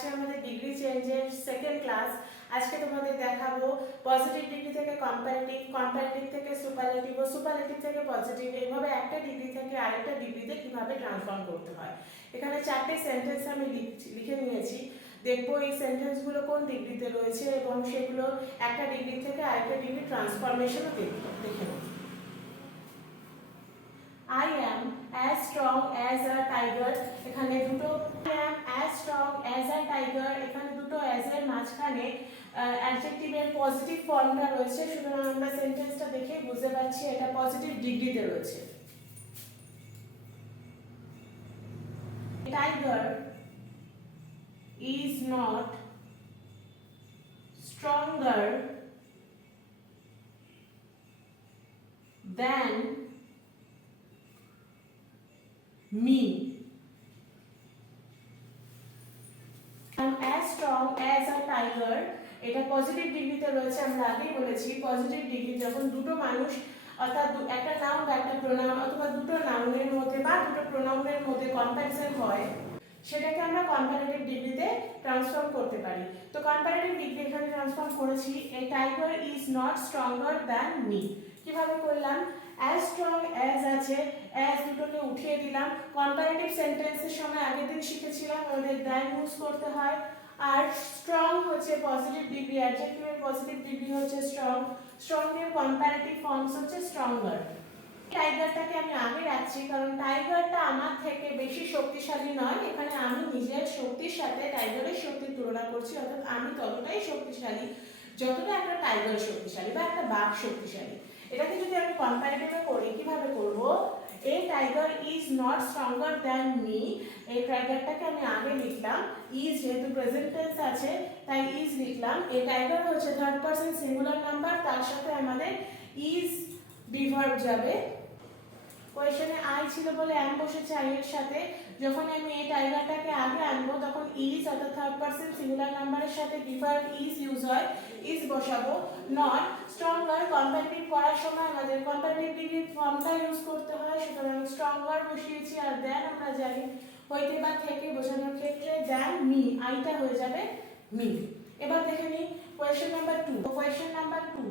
আছে আমাদের ডিগ্রি চেঞ্জের সেকেন্ড ক্লাস। আজকে তোমাদের দেখাবো পজিটিভ ডিগ্রি থেকে কম্পারেটিভ, কম্পারেটিভ থেকে সুপারলেটিভ ও সুপারলেটিভ থেকে পজিটিভ, এইভাবে একটা ডিগ্রি থেকে আরেকটা ডিগ্রিতে কিভাবে ট্রান্সফর্ম করতে হয়। এখানে চারটে সেন্টেন্স আমি লিখে নিয়েছি, দেখবো এই সেন্টেন্সগুলো কোন ডিগ্রিতে রয়েছে এবং সেগুলো একটা ডিগ্রি থেকে আরেকটা ডিগ্রি ট্রান্সফরমেশনও দেখে নেব। I am as strong as a tiger, এখানে দুটো I am as strong as a tiger, এখানে দুটো as এর মাঝখানে অ্যাডজেক্টিভের পজিটিভ ফর্মটা রয়েছে, সুতরাং আমরা সেন্টেন্সটা দেখে বুঝতে পারছি এটা পজিটিভ ডিগ্রিতে রয়েছে। Tiger is not stronger than me. I'm as strong as a tiger, এটা পজিটিভ ডিগ্রিতে রয়েছে। আমরা আগেই বলেছি পজিটিভ ডিগ্রি যখন দুটো মানুষ অর্থাৎ একটা নাউন বা একটা প্রোনাউন অথবা দুটো নাউনের মধ্যে বা দুটো প্রোনাউনের মধ্যে কম্প্যারিজন হয়, সেটাকে আমরা কম্পারেটিভ ডিগ্রিতে ট্রান্সফর্ম করতে পারি। তো কম্পারেটিভ ডিগ্রি এখানে ট্রান্সফর্ম করেছি, a tiger is not stronger than me. কিভাবে করলাম? as strong as আছে, as দুটোকে উঠিয়ে দিলাম। কম্পারেটিভ সেন্টেন্সের সময় আগের দিন শিখেছিলাম আমাদের দ্যান ইউজ করতে হয়। আর স্ট্রং হচ্ছে পজিটিভ ডিগ্রি, অ্যাডজেক্টিভের পজিটিভ ডিগ্রি হচ্ছে স্ট্রং, স্ট্রং এর কম্পারেটিভ ফর্মস হচ্ছে স্ট্রঙ্গার। টাইগারটাকে আমি আগে রাখছি কারণ টাইগারটা আমার থেকে বেশি শক্তিশালী নয়, এখানে আমি নিজের শক্তির সাথে টাইগারের শক্তির তুলনা করছি, অর্থাৎ আমি ততটাই শক্তিশালী যতটা একটা টাইগার শক্তিশালী বা একটা বাঘ শক্তিশালী। এটাকে যদি আমি কম্পারেটিভে করি, কিভাবে করব? A tiger is not stronger than me, এই টাইগারটাকে আমি আগে লিখলাম, ইজ যেহেতু প্রেজেন্ট টেন্স আছে তাই ইজ লিখলাম। এ টাইগার হচ্ছে থার্ড পারসন সিঙ্গুলার নাম্বার, তার সাথে আমাদের ইজ বিভার্ব যাবে। কোয়েশ্চনে আই ছিল বলে অ্যাম বসেছে আই এর সাথে, যখন আমি এই টাইগারটাকে আগে আনবো তখন ইজ অর্থাৎ থার্ড পারসন সিঙ্গুলার নাম্বারের সাথে বিভার্ব ইজ ইউজ হয়, ইজ বসাবো। নট স্ট্রঙ্গার কম্পারেটিভ করার সময় আমাদের কম্পারেটিভ ডিগ্রি ফর্মটা ইউজ করতে হয়, সুতরাং স্ট্রঙ্গার বসিয়েছি। আর দেন আমরা জানি হইতে বা থেকে বোঝানোর ক্ষেত্রে দেন মি, আইটা হয়ে যাবে মি। এবার দেখে নিই question number 2। Question number 2,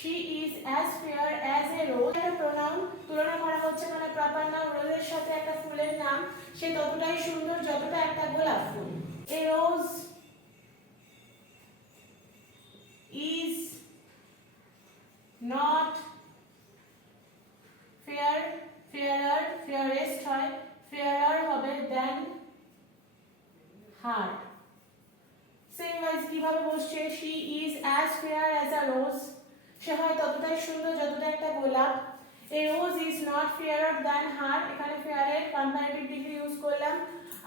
she is as fair as a rose, একটা প্রোনাউন তুলনা করা হচ্ছে, মানে প্রপার নাউন রোজের সাথে একটা ফুলের নাম, সে ততটাই সুন্দর যতটা একটা গোলাপ ফুল। a rose is not fair, fairer, fairest হয়, fairer হবে than her। সেম ওয়াইজ কিভাবে বসছে? she is as fair as a rose, সে হয় ততটাই সুন্দর যতটা একটা গোলাপ। a rose is not fairer than her, এখানে fair এর কম্পারেটিভ ডিগ্রি ইউজ করলাম,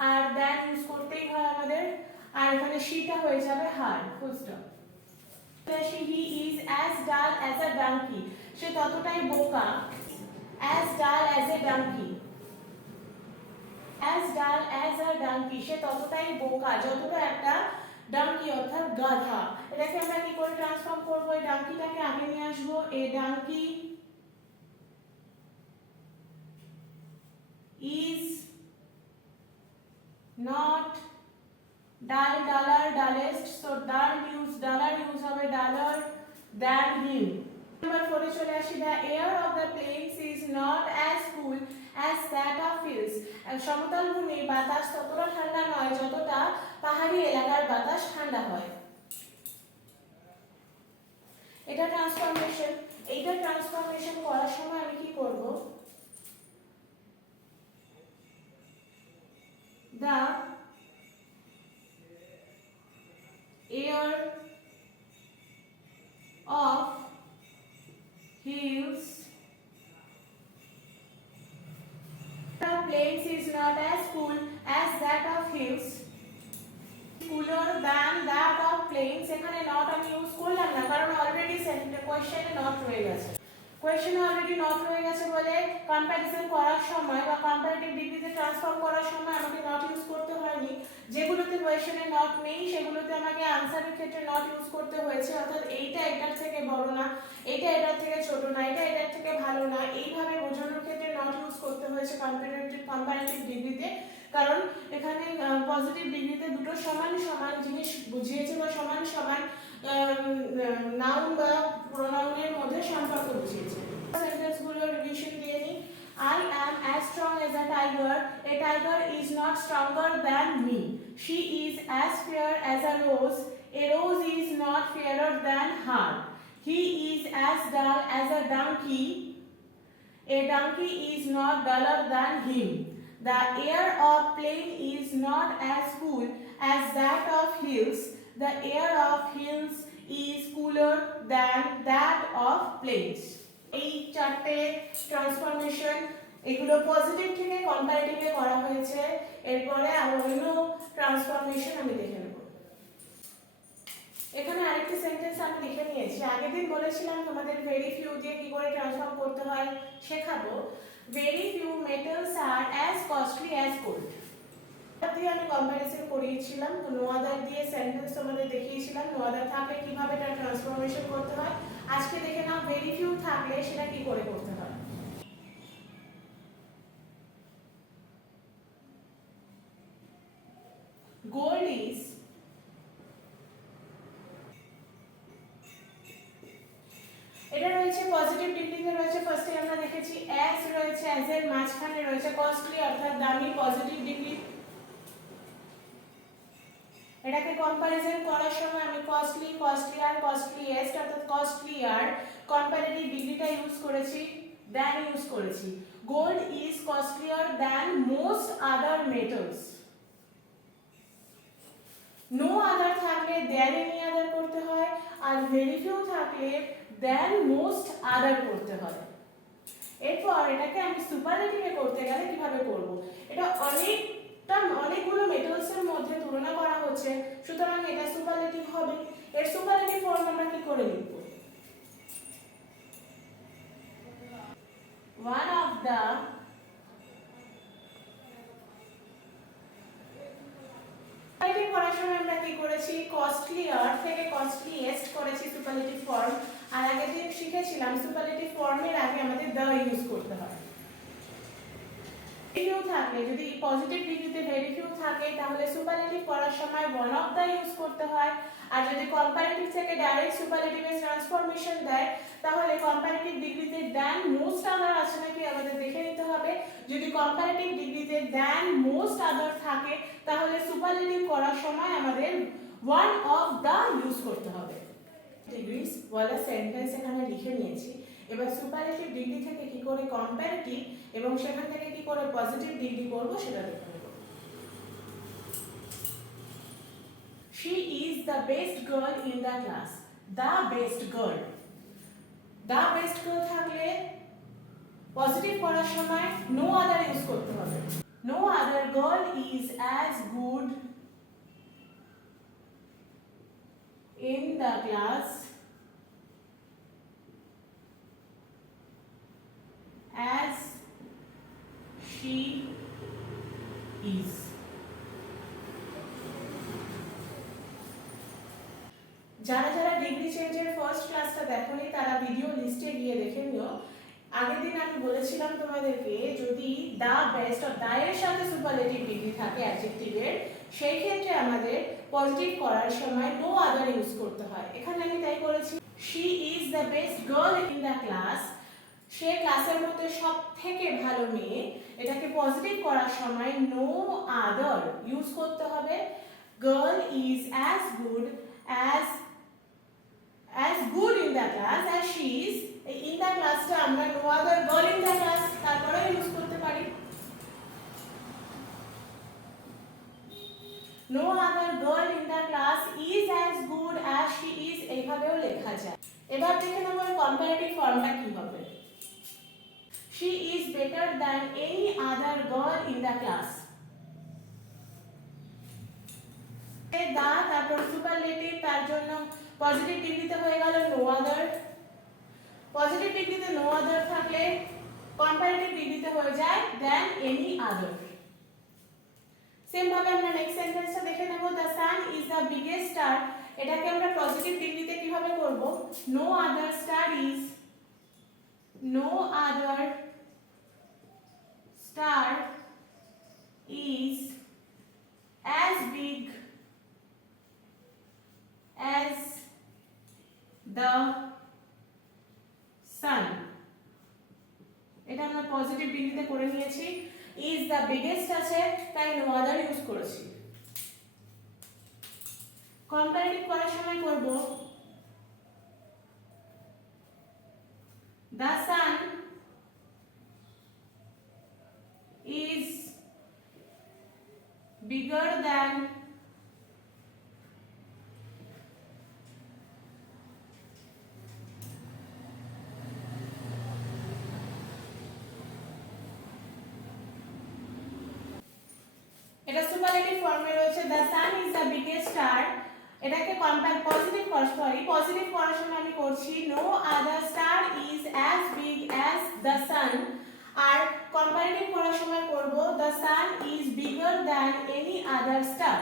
আর than ইউজ করতেই হয় আমাদের, আর এখানে sheটা হয়ে যাবে her, full stop. he is as dull as a donkey, সে ততটাই বোকা, as dull as a donkey, as dull as a donkey, সে ততটাই বোকা যতটা একটা ডাঙ্কি অর্থাৎ গাধা। এটাকে আমরা কি করে ট্রান্সফর্ম করব? এই ডাঙ্কিটাকে আগে নিয়ে আসবো, এ ডাঙ্কি ইজ নট ডাল, ডালার, ডালেস্ট, সো ডাল ইউজ, ডালার ইউজ হবে ডালার দ্যান হিম। নাম্বার 4 এ চলে আসি, the air of the planes is not as cool as that of hills, সমতল ভূমির বাতাস ততটা ঠান্ডা নয় যতটা পাহাড়ি এলাকার বাতাস ঠান্ডা হয়। এটা ট্রান্সফরমেশন। এইটা ট্রান্সফরমেশন করার সময় আমি কি করব? The air of hills the plains is not as cool as that of hills, cooler than that of plains, এখানে নট আমি ইউজ করলাম না কারণ অলরেডি কোশ্চেনে নট রয়ে গেছে। কোশ্চেনে অলরেডি নট রয়ে গেছে বলে কম্প্যারিজন করার সময় বা কম্পারেটিভ ডিগ্রিতে ট্রান্সফর্ম করার সময় আমাকে নট ইউজ করতে হয়নি। যেগুলোতে কোশ্চেনে নট নেই সেগুলোতে আমাকে আনসারের ক্ষেত্রে নট ইউজ করতে হয়েছে, অর্থাৎ এইটা এটার থেকে বড় না, এইটা এটার থেকে ছোট না, এটা এটার থেকে ভালো না, এইভাবে বোঝানোর ক্ষেত্রে নট ইউজ করতে হয়েছে কম্পারেটিভ ডিগ্রিতে। কারণ এখানে পজিটিভ ডিগ্রিতে দুটো সমান সমান জিনিস বুঝিয়েছে বা সমান সমান নাউন বা প্রোনাউনের মধ্যে সম্পর্ক বুঝিয়েছে। সেন্টেন্সগুলো রিভিশন দিয়ে নিই। I am as strong as a tiger. A tiger is not stronger than me. She is as fair as a rose. A rose is not fairer than her. He is as dull as a donkey. A donkey is not duller than him. The air of plain is not as cool as that of hills. The air of hills is cooler than that of plains. এই চারটে ট্রান্সফরমেশন এগুলো পজিটিভ থেকে কম্পারেটিভে করা হয়েছে। এরপরে অন্য ট্রান্সফরমেশন আমি দেখে নেব। এখানে আরেকটি সেন্টেন্স আমি লিখে নিয়েছি। আগের দিন বলেছিলাম তোমাদের ভেরি ফিউ দিয়ে কি করে ট্রান্সফর্ম করতে হয় শেখাবো। ভেরি ফিউ মেটালস আর অ্যাজ কস্টলি অ্যাজ গোল্ড দিয়ে আমি কম্পারিজন করিয়েছিলাম। তো নো আদার দিয়ে সেন্টেন্স তোমাদের দেখিয়েছিলাম নো আদার থাকলে কিভাবে তার ট্রান্সফরমেশন করতে হয়। আজকে দেখে নাও ভেরি ফিউ থাকলে সেটা কি করে করতে হয়। গোল্ড ইজ এটা রয়েছে পজিটিভ ডিগ্রিতে রয়েছে। ফার্স্টে আমরা দেখেছি অ্যাজ রয়েছে, অ্যাজ এর মাঝখানে রয়েছে কস্টলি অর্থাৎ দামি পজিটিভ ডিগ্রি। এটাকে কম্পারিজন করার সময় আমি কস্টলি, কস্টলিয়ার, কস্টলিয়েস্ট অর্থাৎ কস্টলিয়ার কম্পারেটিভ ডিগ্রিটা ইউজ করেছি, দ্যান ইউজ করেছি। Gold is costlier than most other metals. No other থাকলে দ্যান এনি আদার করতে হয়, আর ভেরি ফিউ থাকলে দ্যান মোস্ট আদার করতে হয়। এরপর এটাকে আমি সুপারলেটিভে করতে গেলে কিভাবে করব? এটা অনেকগুলো মেটালসের মধ্যে তুলনা করা হচ্ছে, সুতরাং এটা সুপারলেটিভ হবে। এর সুপারলেটিভ ফর্ম আমরা কি করে লিখব? one of the সুপারলেটিভ করার সময় আমরা কি করেছি? কস্টলিয়ার থেকে কস্টলিয়েস্ট করেছি সুপারলেটিভ ফর্ম। আর আগের দিন শিখেছিলাম সুপারলেটিভ ফর্মের আগে আমাদের দ্য ইউজ করতে হয়। ফিউ থাকলে যদি পজিটিভ ডিগ্রিতে ভেরি ফিউ থাকে তাহলে সুপারলেটিভ করার সময় ওয়ান অফ দা ইউজ করতে হয়। আর যদি কম্পারেটিভ থেকে ডাইরেক্ট সুপারলেটিভে ট্রান্সফরমেশন দেয় তাহলে কম্পারেটিভ ডিগ্রিতে দ্যান মোস্ট আদার আছে নাকি আমাদের দেখে নিতে হবে। যদি কম্পারেটিভ ডিগ্রিতে দ্যান মোস্ট আদার থাকে তাহলে সুপারলেটিভ করার সময় আমাদের ওয়ান অফ দা ইউজ করতে হবে। ডিগ্রিস ওয়ালা সেন্টেন্স এখানে লিখে নিয়েছি। এবার সুপারলেটিভ ডিগ্রি থেকে কি করে কম্পারেটিভ এবং সেখান থেকে কি করে পজিটিভ ডিগ্রি করব সেটা দেখে নেব। She is the best girl in the class. The best girl. The best girl থাকলে পজিটিভ করার সময় no other ইউজ করতে হবে। No other girl is as good in the class as she is. যারা যারা ডিগ্রি চেঞ্জের ফার্স্ট ক্লাসটা দেখোনি তারা ভিডিও লিস্টে গিয়ে দেখে নিও। আগের দিন আমি বলেছিলাম তোমাদেরকে যদি দা বেস্ট অর দা এর সাথে সুপারলেটিভ ডিগ্রি থাকে অ্যাডজেক্টিভের সেই ক্ষেত্রে আমাদের পজিটিভ করার সময় নো আদার ইউজ করতে হয়। এখানে আমি তাই করেছি she is the best girl in the class. সে ক্লাসের মধ্যে সবথেকে ভালো মেয়ে। এটাকে পজিটিভ করার সময় নো আদার ইউজ করতে হবে। Girl is as good as good in the class as she is। in the class টা আমরা no other girl in the class তারপরে ইউজ করতে পারি। no other girl in the class is as good as she is এইভাবেও লেখা যায়। এবার দেখে নেব কম্পারেটিভ ফর্মটা কি হবে। she is better than any other girl in the class। দা তারপর সুপারলেটিভ তার জন্য পজিটিভ ডিগ্রিতে হয়ে গেল নো আদার। পজিটিভ ডিগ্রিতে নো আদার থাকলে কম্পারেটিভ ডিগ্রিতে হয়ে যায় দেন এনি আদার। সেম ভাবে আমরা নেক্সট সেন্টেন্সটা দেখে নেব। The sun is the biggest star. এটাকে আমরা পজিটিভ ডিগ্রিতে কিভাবে করব? No other star is is আমরা পজিটিভ ডিগ্রিতে করে নিয়েছি। ইজ দ্য বিগেস্ট আছে তাই নো আদার ইউজ করেছি। কম্পারেটিভ করার সময় করব the sun is bigger than এটা সুপারলেটিভ ফর্মে রয়েছে the sun is the biggest star। এটাকে কম্পেয়ার পজিটিভ পজিটিভ করার সময় আমি করছি no other star is as big as the sun। আর কম্পারেটিভ করার সময় করব the sun is bigger than any other star।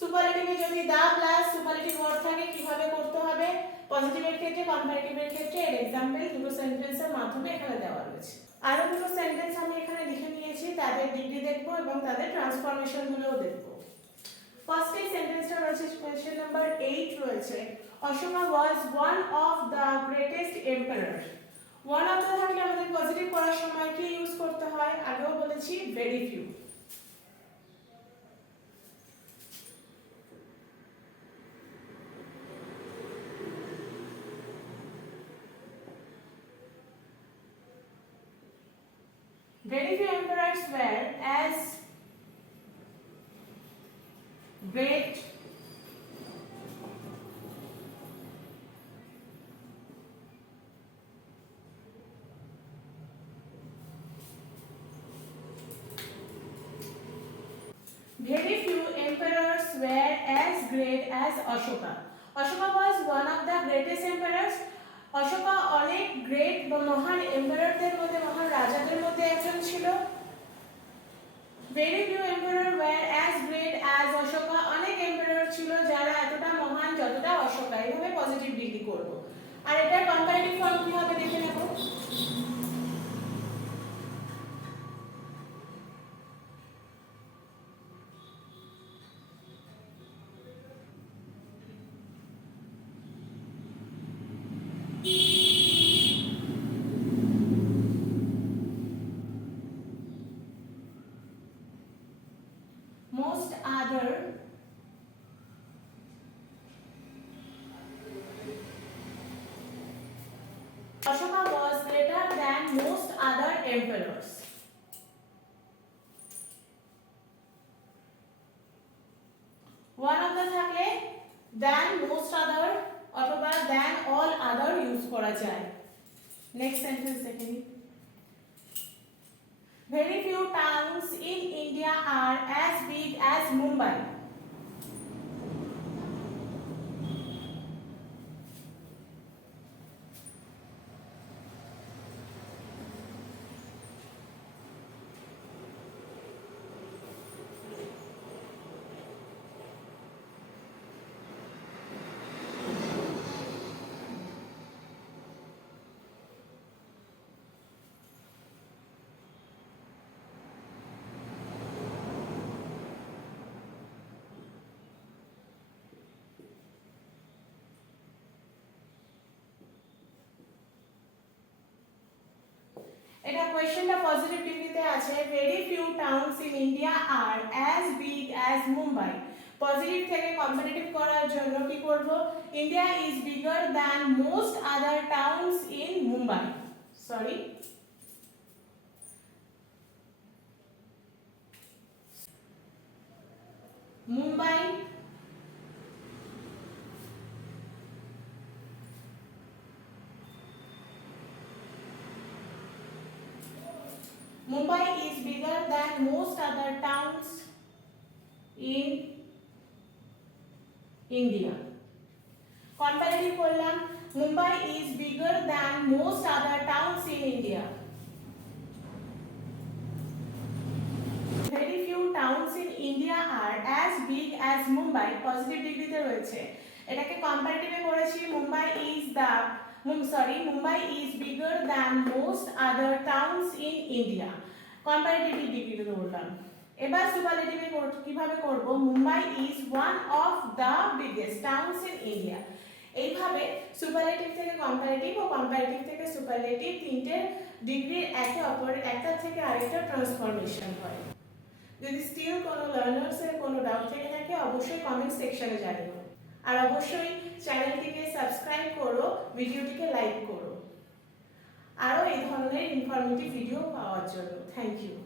সুপারলেটিভে যদি দা প্লাস সুপারলেটিভ ওয়ার্ড থাকে কিভাবে করতে হবে, পজিটিভের ক্ষেত্রে কম্পারেটিভের ক্ষেত্রে এর एग्जांपल দুটো সেন্টেন্সের মাধ্যমে এখানে দেওয়া রয়েছে। আরো দুটো সেন্টেন্স আমি এখানে লিখে নিয়েছি, তাদের ডিগ্রি দেখব এবং তাদের ট্রান্সফরমেশন গুলোও দেখব। ফার্স্ট এই সেন্টেন্সটা রয়েছে কোশ্চেন নাম্বার 8 রয়েছে Ashoka was one of the greatest emperor. One of the থাকলে আমাদের পজিটিভ করার সময় কি ইউজ করতে হয়, আগেও বলেছি very few. Very few emperors were as great very few emperors were as great as Ashoka. Ashoka was one of the greatest emperors. Ashoka অনেক গ্রেট বা মহান এম্পারারদের মধ্যে, মহান রাজাদের মধ্যে একজন ছিল। Very few emperor were as great as Ashoka, অনেক এম্পারার ছিল যারা এতটা মহান যতটা অশোকা। এইভাবে পজিটিভ ডিগ্রি করব। আর এটার কম্পারেটিভ ফর্ম কি হবে দেখে নেব। Most other Ashoka was greater than most other emperors. One of the থাকলে than most other অথবা than all other ইউজ করা যায়। নেক্সট সেন্টেন্স দেখে নিই। Very few towns in India are as big as Mumbai. এটা কোশ্চেনটা positive ডিগ্রিতে আছে। Very few towns in India are as big as Mumbai. Positive থেকে কম্পারেটিভ করার জন্য কি করব, India is bigger than most other towns in Mumbai. Sorry, Mumbai Mumbai is bigger than most other towns in India. Comparative করলাম, Mumbai is bigger than most other towns in India. Very few towns in India are as big as Mumbai. Positive ডিগ্রিতে রয়েছে। এটাকে কম্পারেটিভে করেছি Mumbai is bigger than most other towns in India. Comparative ডিগ্রিতে বললাম। এবার সুপারলেটিভে কিভাবে করব, Mumbai is one of the biggest towns in India. এইভাবে সুপারলেটিভ থেকে কম্পারেটিভ ও কম্পারেটিভ থেকে সুপারলেটিভ তিনটে ডিগ্রির একে অপরের একটা থেকে আরেকটা ট্রান্সফরমেশন হয়। যদি স্টিল কোনো লার্নার্সের কোনো ডাউট থেকে থাকে অবশ্যই কমেন্ট সেকশনে জানিও। আর অবশ্যই চ্যানেলটিকে সাবস্ক্রাইব করো, ভিডিওটিকে লাইক করো আরও এই ধরনের ইনফরমেটিভ ভিডিও পাওয়ার জন্য। Thank you.